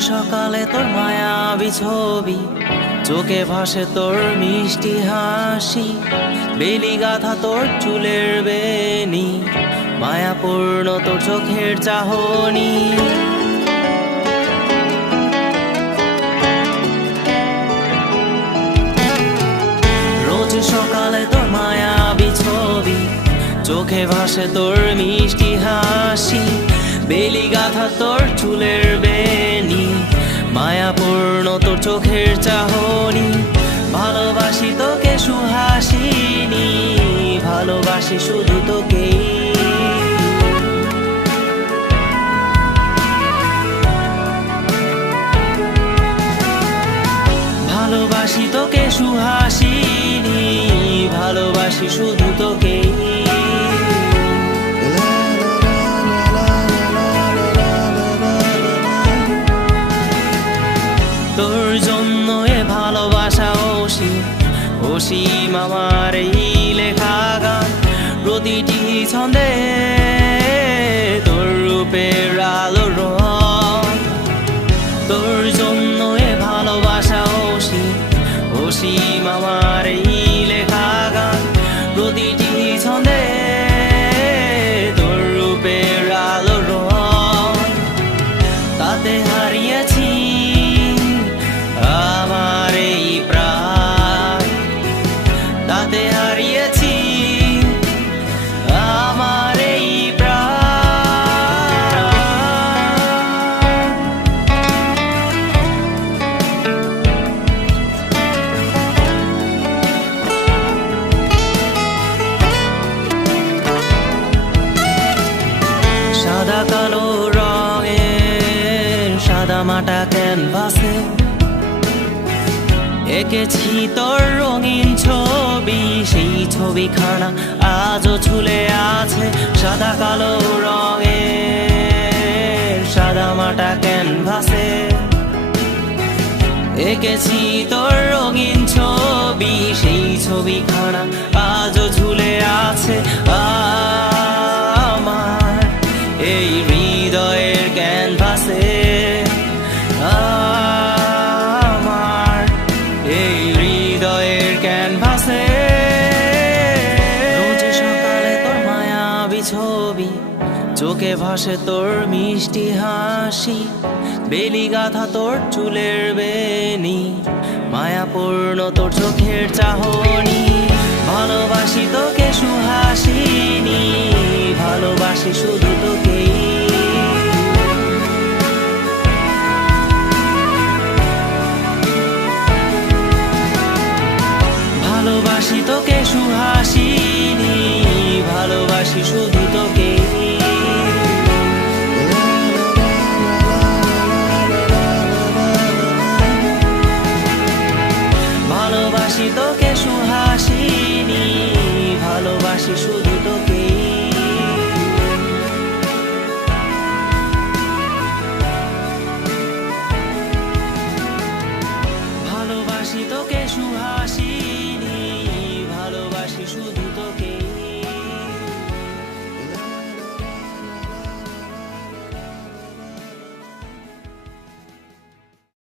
সকালে তোর মায়াবী ছবি, চোখে ভাসে তোর মিষ্টি হাসি, বেলি গাথা তোর চুলের বেনি, মায়াপূর্ণ তোর চোখের চাহনি। রোজ সকালে তোর মায়াবী ছবি, চোখে ভাসে তোর মিষ্টি হাসি, বেলি গাথা তোর চুলের বেনি, মায়াপূর্ণ তোর চোখের চাহনি। ভালোবাসি তোকে সুহাসিনী, ভালোবাসি শুধু তোকেই। ভালোবাসি তোকে সুহাসিনী, ভালোবাসি শুধু তোকেই। তোর জন্য এ ভালোবাসা অসীম, অসীম আমার এই লেখা গান। প্রতিটি ছন্দে তোর রূপের আলো রং। তোর জন্য এ ভালোবাসা অসীম, অসীম আমার এই লেখা গান। প্রতিটি ছন্দে তোর রূপের আলো রং। তাতে হারিয়েছি আমার এই প্রাণ, তাতে হারিয়েছি আমার এই প্রাণ। সাদা কালো রঙের সাদা মাটা ক্যানভাসে এঁকেছি তোর রঙিন ছবি, সেই ছবিখানা আজও ঝুলে আছে। সাদা কালো রঙের সাদা মাটা ক্যানভাসে এঁকেছি তোর রঙিন ছবি, সেই ছবিখানা আজও ঝুলে আছে আমার এই হৃদয়ের ক্যানভাসে। আমার এই হৃদয়ের ক্যানভাসে। রোজ সকালে তোর মায়াবী ছবি, চোখে ভাসে তোর মিষ্টি হাসি, বেলি গাথা তোর চুলের বেনি, মায়াপূর্ণ তোর চোখের চাহনি। ভালোবাসি তোকে সুহাসিনী, ভালোবাসি শুধু তোকেই। ভালোবাসি তোকে সুহাসিনী, ভালোবাসি শুধু তোকেই। ভালোবাসি তোকে সুহাসিনী, ভালোবাসি শুধু